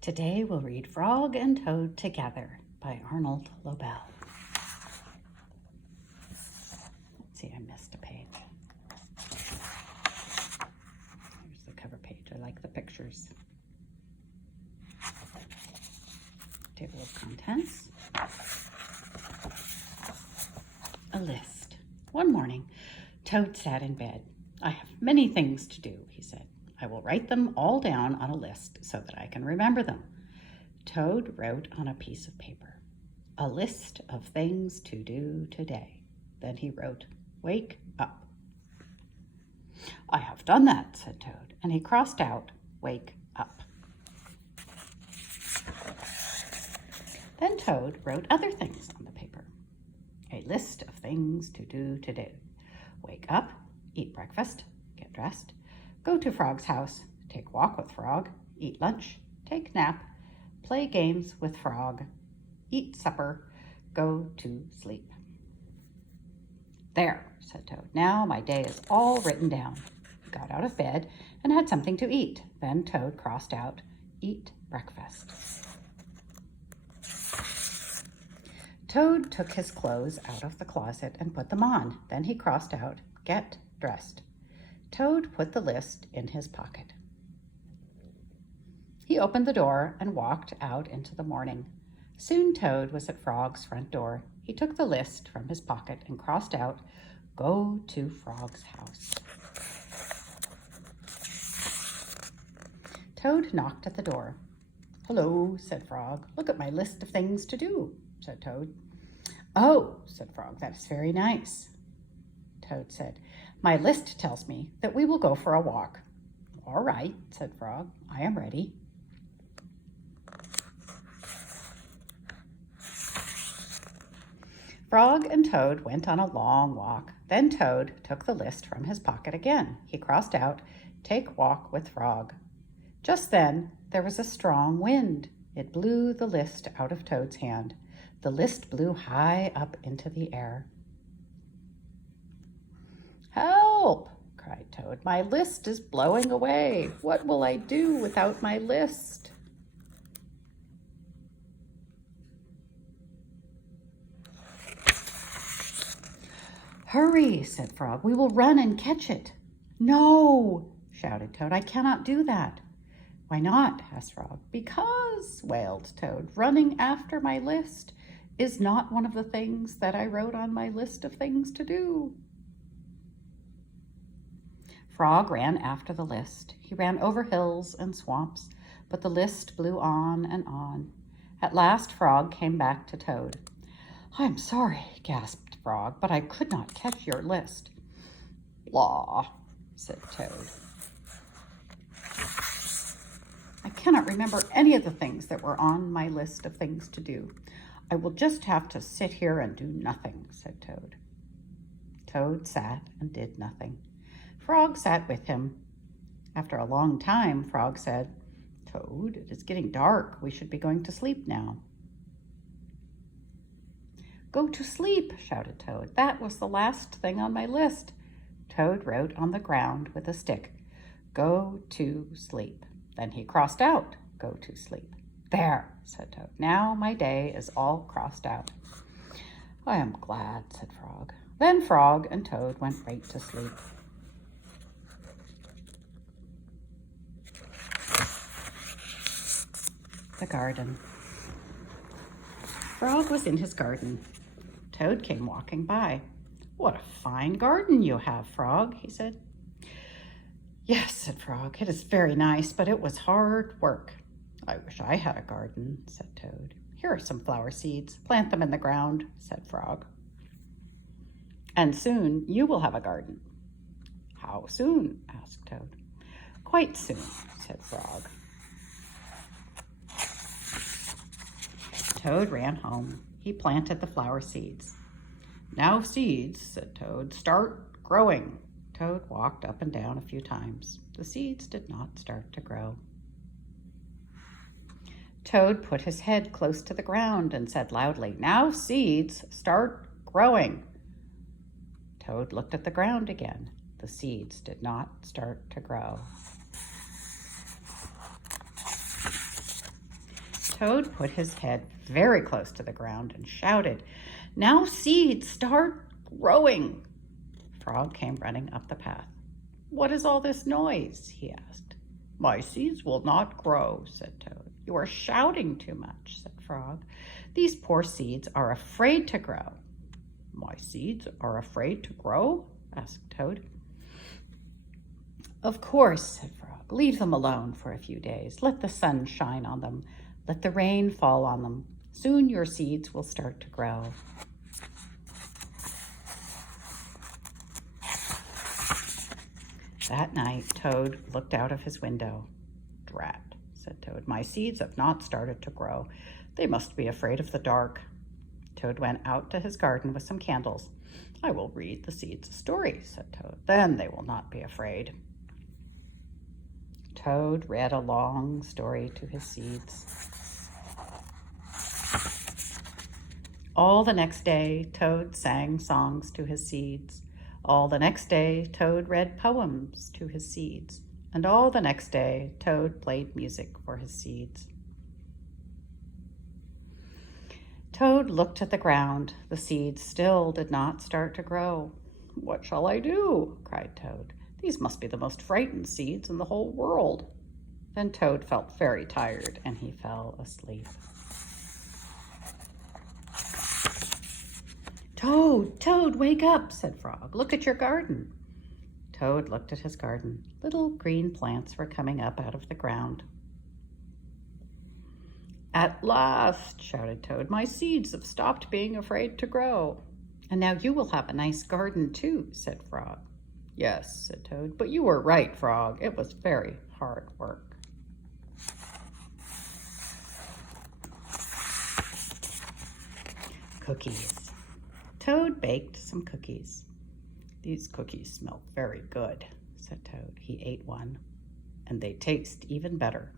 Today we'll read Frog and Toad Together by Arnold Lobel. Let's see, I missed a page. Here's the cover page. I like the pictures. Table of contents. A list. One morning, Toad sat in bed. "I have many things to do," he said. "I will write them all down on a list so that I can remember them." Toad wrote on a piece of paper, "A list of things to do today." Then he wrote, "Wake up." "I have done that," said Toad, and he crossed out, "Wake up." Then Toad wrote other things on the paper. A list of things to do today. Wake up, eat breakfast, get dressed, go to Frog's house, take walk with Frog, eat lunch, take nap, play games with Frog, eat supper, go to sleep. "There," said Toad. "Now my day is all written down." He got out of bed and had something to eat. Then Toad crossed out, "Eat breakfast." Toad took his clothes out of the closet and put them on. Then he crossed out, "Get dressed." Toad put the list in his pocket. He opened the door and walked out into the morning. Soon Toad was at Frog's front door. He took the list from his pocket and crossed out, "Go to Frog's house." Toad knocked at the door. "Hello," said Frog. "Look at my list of things to do," said Toad. "Oh," said Frog, "that is very nice." Toad said, "My list tells me that we will go for a walk." "All right," said Frog, "I am ready." Frog and Toad went on a long walk. Then Toad took the list from his pocket again. He crossed out, "Take walk with Frog." Just then, there was a strong wind. It blew the list out of Toad's hand. The list blew high up into the air. "Help!" cried Toad. "My list is blowing away. What will I do without my list?" "Hurry," said Frog. "We will run and catch it." "No," shouted Toad. "I cannot do that." "Why not?" asked Frog. "Because," wailed Toad, "running after my list is not one of the things that I wrote on my list of things to do." Frog ran after the list. He ran over hills and swamps, but the list blew on and on. At last Frog came back to Toad. "I'm sorry," gasped Frog, "but I could not catch your list." "Blah," said Toad. "I cannot remember any of the things that were on my list of things to do. I will just have to sit here and do nothing," said Toad. Toad sat and did nothing. Frog sat with him. After a long time, Frog said, "Toad, it is getting dark. We should be going to sleep now." "Go to sleep," shouted Toad. "That was the last thing on my list." Toad wrote on the ground with a stick, "Go to sleep." Then he crossed out, "Go to sleep." "There," said Toad. "Now my day is all crossed out." "I am glad," said Frog. Then Frog and Toad went right to sleep. The garden. Frog was in his garden. Toad came walking by. "What a fine garden you have, Frog," he said. "Yes," said Frog, "it is very nice, but it was hard work." "I wish I had a garden," said Toad. "Here are some flower seeds. Plant them in the ground," said Frog. "And soon you will have a garden." "How soon?" asked Toad. "Quite soon," said Frog. Toad ran home. He planted the flower seeds. "Now seeds," said Toad, "start growing." Toad walked up and down a few times. The seeds did not start to grow. Toad put his head close to the ground and said loudly, "Now seeds, start growing." Toad looked at the ground again. The seeds did not start to grow. Toad put his head very close to the ground and shouted, "Now seeds start growing." Frog came running up the path. "What is all this noise?" he asked. "My seeds will not grow," said Toad. "You are shouting too much," said Frog. "These poor seeds are afraid to grow." "My seeds are afraid to grow?" asked Toad. "Of course," said Frog. "Leave them alone for a few days. Let the sun shine on them. Let the rain fall on them. Soon your seeds will start to grow." That night, Toad looked out of his window. "Drat," said Toad. "My seeds have not started to grow. They must be afraid of the dark." Toad went out to his garden with some candles. "I will read the seeds a story," said Toad. "Then they will not be afraid." Toad read a long story to his seeds. All the next day, Toad sang songs to his seeds. All the next day, Toad read poems to his seeds. And all the next day, Toad played music for his seeds. Toad looked at the ground. The seeds still did not start to grow. "What shall I do?" cried Toad. "These must be the most frightened seeds in the whole world." Then Toad felt very tired and he fell asleep. "Toad, Toad, wake up," said Frog. "Look at your garden." Toad looked at his garden. Little green plants were coming up out of the ground. "At last," shouted Toad, "my seeds have stopped being afraid to grow." "And now you will have a nice garden too," said Frog. "Yes," said Toad, "but you were right, Frog. It was very hard work." Cookies. Toad baked some cookies. "These cookies smell very good," said Toad. He ate one. "And they taste even better,"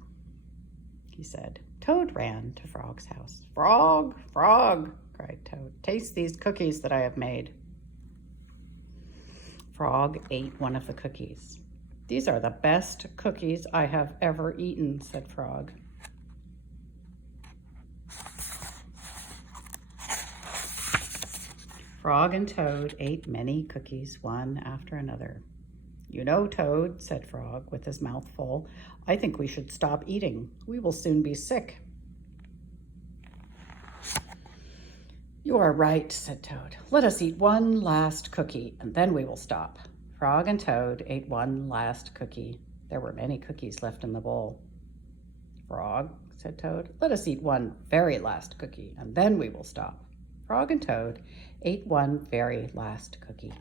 he said. Toad ran to Frog's house. "Frog, Frog," cried Toad, "taste these cookies that I have made." Frog ate one of the cookies. "These are the best cookies I have ever eaten," said Frog. Frog and Toad ate many cookies, one after another. "You know, Toad," said Frog with his mouth full, "I think we should stop eating. We will soon be sick." "You are right," said Toad. "Let us eat one last cookie, and then we will stop." Frog and Toad ate one last cookie. There were many cookies left in the bowl. "Frog," said Toad, "let us eat one very last cookie, and then we will stop." Frog and Toad ate one very last cookie.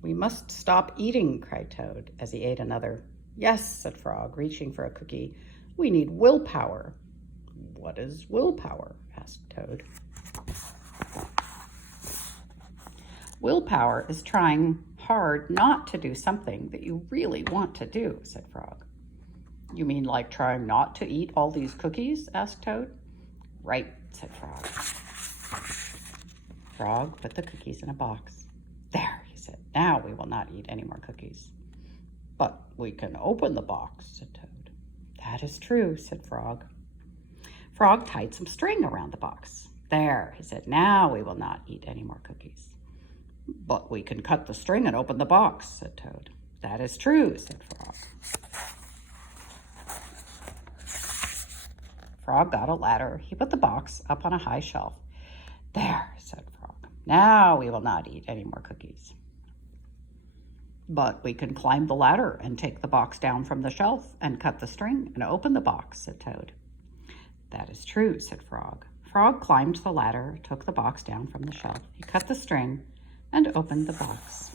"We must stop eating," cried Toad as he ate another. "Yes," said Frog, reaching for a cookie. "We need willpower." "What is willpower?" asked Toad. "Willpower is trying hard not to do something that you really want to do," said Frog. "You mean like trying not to eat all these cookies?" asked Toad. "Right," said Frog. Frog put the cookies in a box. "There," he said. "Now we will not eat any more cookies." "But we can open the box," said Toad. "That is true," said Frog. Frog tied some string around the box. "There," he said. "Now we will not eat any more cookies." "But we can cut the string and open the box," said Toad. "That is true," said Frog. Frog got a ladder. He put the box up on a high shelf. "There," said Frog. "Now we will not eat any more cookies." "But we can climb the ladder and take the box down from the shelf and cut the string and open the box," said Toad. "That is true," said Frog. Frog climbed the ladder, took the box down from the shelf. He cut the string and opened the box.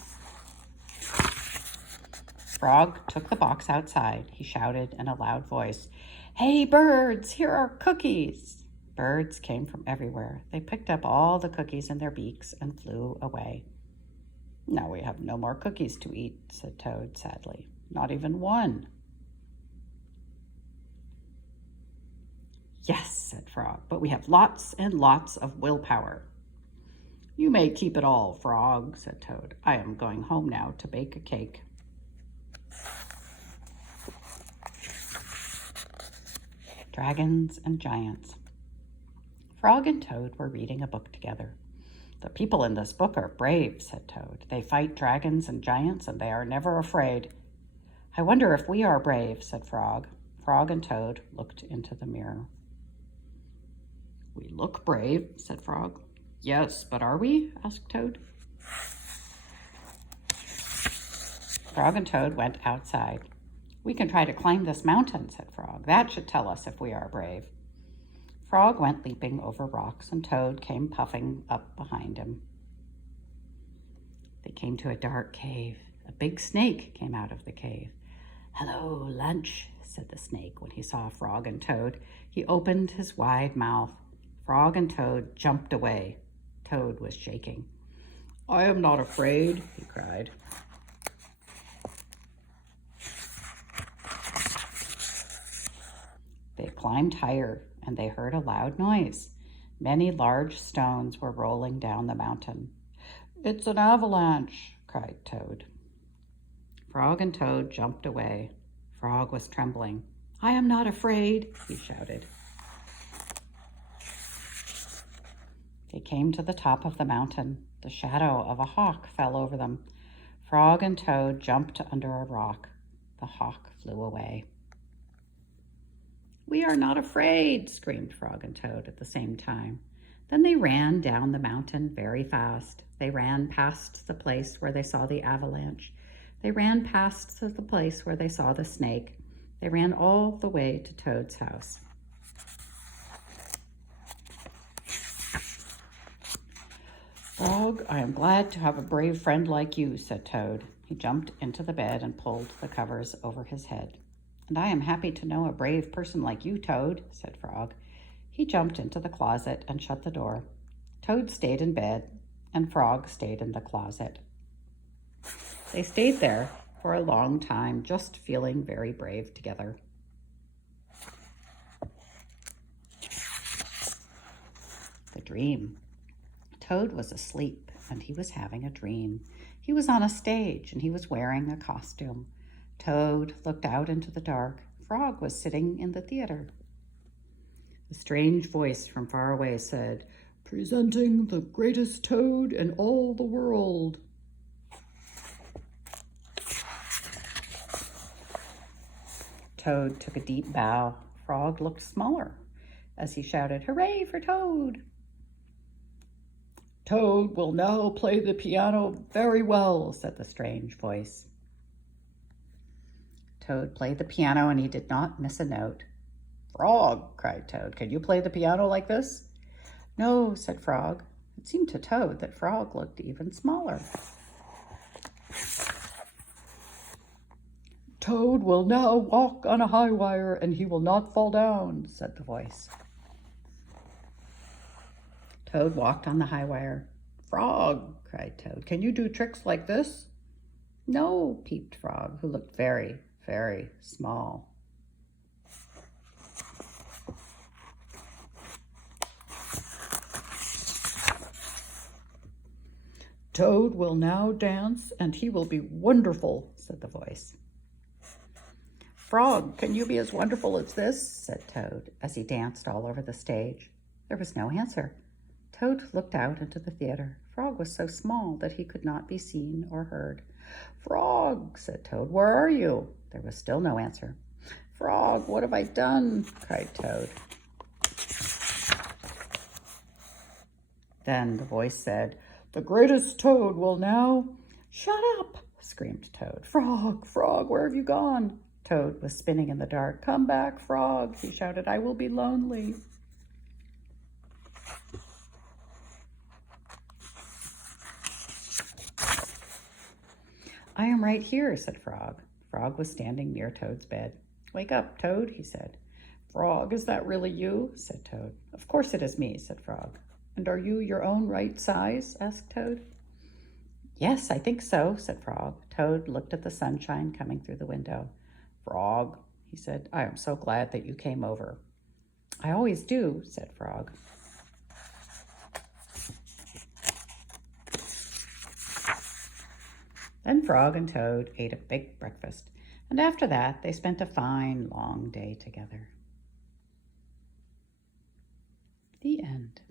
Frog took the box outside. He shouted in a loud voice, "Hey, birds, here are cookies." Birds came from everywhere. They picked up all the cookies in their beaks and flew away. "Now we have no more cookies to eat," said Toad sadly. "Not even one." "Yes," said Frog, "but we have lots and lots of willpower." "You may keep it all, Frog," said Toad. "I am going home now to bake a cake." Dragons and Giants. Frog and Toad were reading a book together. "The people in this book are brave," said Toad. "They fight dragons and giants, and they are never afraid." "I wonder if we are brave," said Frog. Frog and Toad looked into the mirror. "We look brave," said Frog. "Yes, but are we?" asked Toad. Frog and Toad went outside. "We can try to climb this mountain," said Frog. "That should tell us if we are brave." Frog went leaping over rocks, and Toad came puffing up behind him. They came to a dark cave. A big snake came out of the cave. "Hello, lunch," said the snake when he saw Frog and Toad. He opened his wide mouth. Frog and Toad jumped away. Toad was shaking. "I am not afraid," he cried. They climbed higher, and they heard a loud noise. Many large stones were rolling down the mountain. "It's an avalanche," cried Toad. Frog and Toad jumped away. Frog was trembling. "I am not afraid," he shouted. They came to the top of the mountain. The shadow of a hawk fell over them. Frog and Toad jumped under a rock. The hawk flew away. "We are not afraid," screamed Frog and Toad at the same time. Then they ran down the mountain very fast. They ran past the place where they saw the avalanche. They ran past the place where they saw the snake. They ran all the way to Toad's house. "Frog, I am glad to have a brave friend like you," said Toad. He jumped into the bed and pulled the covers over his head. "And I am happy to know a brave person like you, Toad," said Frog. He jumped into the closet and shut the door. Toad stayed in bed, and Frog stayed in the closet. They stayed there for a long time, just feeling very brave together. The dream. Toad was asleep, and he was having a dream. He was on a stage, and he was wearing a costume. Toad looked out into the dark. Frog was sitting in the theater. A strange voice from far away said, "Presenting the greatest toad in all the world." Toad took a deep bow. Frog looked smaller as he shouted, "Hooray for Toad!" "Toad will now play the piano very well," said the strange voice. Toad played the piano, and he did not miss a note. "Frog," cried Toad, "can you play the piano like this?" "No," said Frog. It seemed to Toad that Frog looked even smaller. "Toad will now walk on a high wire, and he will not fall down," said the voice. Toad walked on the high wire. "Frog," cried Toad, "can you do tricks like this?" "No," peeped Frog, who looked very, very small. "Toad will now dance, and he will be wonderful," said the voice. "Frog, can you be as wonderful as this?" said Toad, as he danced all over the stage. There was no answer. Toad looked out into the theater. Frog was so small that he could not be seen or heard. "Frog," said Toad, "where are you?" There was still no answer. "Frog, what have I done?" cried Toad. Then the voice said, "The greatest toad will now—" "Shut up!" screamed Toad. "Frog, Frog, where have you gone?" Toad was spinning in the dark. "Come back, Frog," he shouted. "I will be lonely." "I am right here," said Frog. Frog was standing near Toad's bed. "Wake up, Toad," he said. "Frog, is that really you?" said Toad. "Of course it is me," said Frog. "And are you your own right size?" asked Toad. "Yes, I think so," said Frog. Toad looked at the sunshine coming through the window. "Frog," he said, "I am so glad that you came over." "I always do," said Frog. Then Frog and Toad ate a big breakfast. And after that, they spent a fine, long day together. The end.